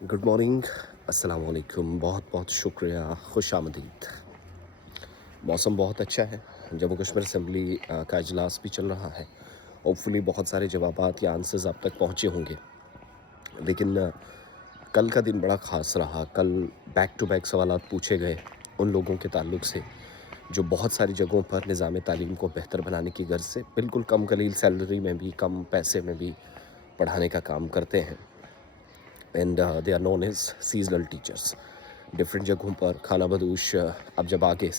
Good morning, अस्सलाम वालेकुम। बहुत बहुत शुक्रिया, खुश आमदीद। मौसम बहुत अच्छा है। जम्मू कश्मीर असम्बली का इजलास भी चल रहा है। होपफुली बहुत सारे जवाबात या आंसर्स आप तक पहुँचे होंगे। लेकिन कल का दिन बड़ा ख़ास रहा। कल बैक टू बैक सवालात पूछे गए उन लोगों के ताल्लुक से जो बहुत सारी जगहों पर निज़ाम तालीम को बेहतर बनाने की गर्ज से बिल्कुल कम कलील सैलरी में भी, कम पैसे में भी पढ़ाने का काम करते हैं। And they are known as seasonal teachers. Different जगहों पर खाना बदोश अब जब आगे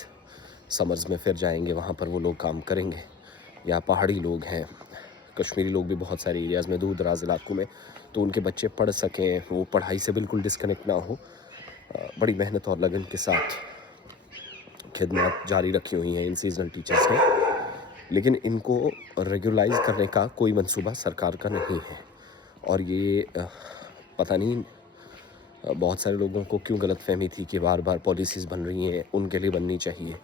समर्स में फिर जाएंगे वहाँ पर वो लोग काम करेंगे। या पहाड़ी लोग हैं, कश्मीरी लोग भी बहुत सारे एरियाज़ में, दूर दराज इलाकों में, तो उनके बच्चे पढ़ सकें, वो पढ़ाई से बिल्कुल डिस्कनेक्ट ना हो। बड़ी मेहनत और लगन के साथ खिदमत जारी रखी हुई हैं इन सीजनल टीचर्स ने। लेकिन इनको रेगुलाइज करने का कोई मंसूबा सरकार का नहीं है। और ये पता नहीं बहुत सारे लोगों को क्यों गलतफहमी थी कि बार बार पॉलिसीज़ बन रही हैं, उनके लिए बननी चाहिए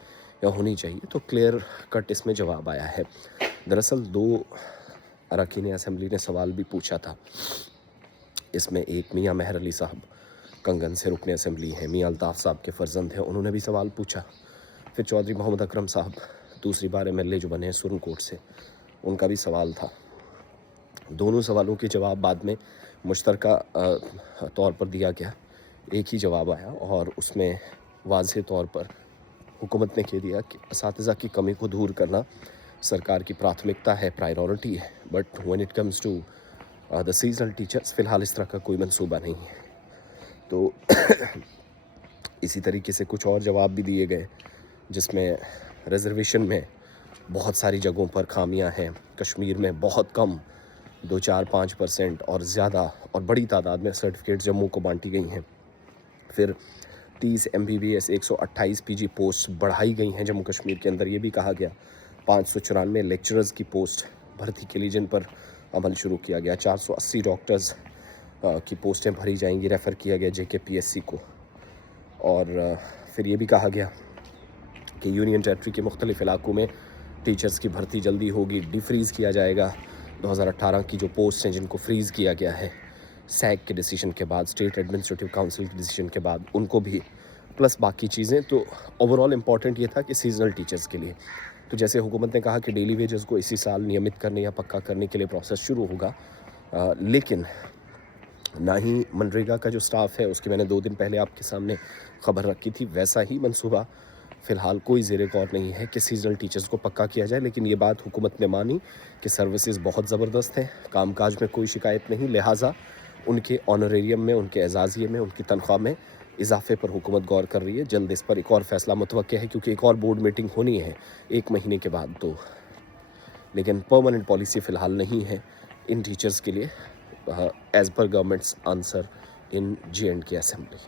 या होनी चाहिए। तो क्लियर कट इसमें जवाब आया है। दरअसल 2 अरकान असम्बली ने सवाल भी पूछा था। इसमें एक मियाँ मेहर अली साहब कंगन से रुकने असम्बली हैं, मियाँ अल्ताफ़ साहब के फर्जंद हैं, उन्होंने भी सवाल पूछा। फिर चौधरी मोहम्मद अकरम साहब दूसरी बार MLA जो बने हैं सुरनकोट से, उनका भी सवाल था। दोनों सवालों के जवाब बाद में मुश्तरका तौर पर दिया गया। एक ही जवाब आया और उसमें वाज़ेह तौर पर हुकूमत ने कह दिया कि असातिज़ा की कमी को दूर करना सरकार की प्राथमिकता है, प्रायोरिटी है। But when it comes to the seasonal teachers, फ़िलहाल इस तरह का कोई मंसूबा नहीं है। तो इसी तरीके से कुछ और जवाब भी दिए गए जिसमें रिजर्वेशन में बहुत सारी जगहों पर खामियां हैं। कश्मीर में बहुत कम 2-4-5% और ज़्यादा और बड़ी तादाद में सर्टिफिकेट जम्मू को बांटी गई हैं। फिर 30 MBBS 128 PG पोस्ट बढ़ाई गई हैं जम्मू कश्मीर के अंदर। ये भी कहा गया 594 लेक्चरर्स की पोस्ट भर्ती के लिए जिन पर अमल शुरू किया गया। 480 डॉक्टर्स की पोस्टें भरी जाएंगी, रेफ़र किया गया JKPSC को। और फिर ये भी कहा गया कि यूनियन टेरिटरी के मुख्तलिफ़ इलाकों में टीचर्स की भर्ती जल्दी होगी, डिफ्रीज़ किया जाएगा। 2018 की जो पोस्ट हैं जिनको फ्रीज़ किया गया है सैग के डिसीजन के बाद, स्टेट एडमिनिस्ट्रेटिव काउंसिल के डिसीजन के बाद, उनको भी, प्लस बाकी चीज़ें। तो ओवरऑल इम्पॉर्टेंट ये था कि सीजनल टीचर्स के लिए तो जैसे हुकूमत ने कहा कि डेली वेजेस को इसी साल नियमित करने या पक्का करने के लिए प्रोसेस शुरू होगा। लेकिन ना ही मनरेगा का जो स्टाफ है उसकी मैंने 2 दिन पहले आपके सामने खबर रखी थी, वैसा ही मंसूबा फ़िलहाल कोई ज़ेरे गौर नहीं है कि सीजनल टीचर्स को पक्का किया जाए। लेकिन ये बात हुकूमत ने मानी कि सर्विसेज बहुत ज़बरदस्त हैं, कामकाज में कोई शिकायत नहीं, लिहाजा उनके ऑनरेरियम में, उनके एजाज़िये में, उनकी तनख्वाह में इजाफे पर हुकूमत गौर कर रही है। जल्द इस पर एक और फ़ैसला मुतवक्किल है क्योंकि एक और बोर्ड मीटिंग होनी है 1 महीने के बाद। तो लेकिन परमानेंट पॉलिसी फ़िलहाल नहीं है इन टीचर्स के लिए, as per governments answer in J&K assembly.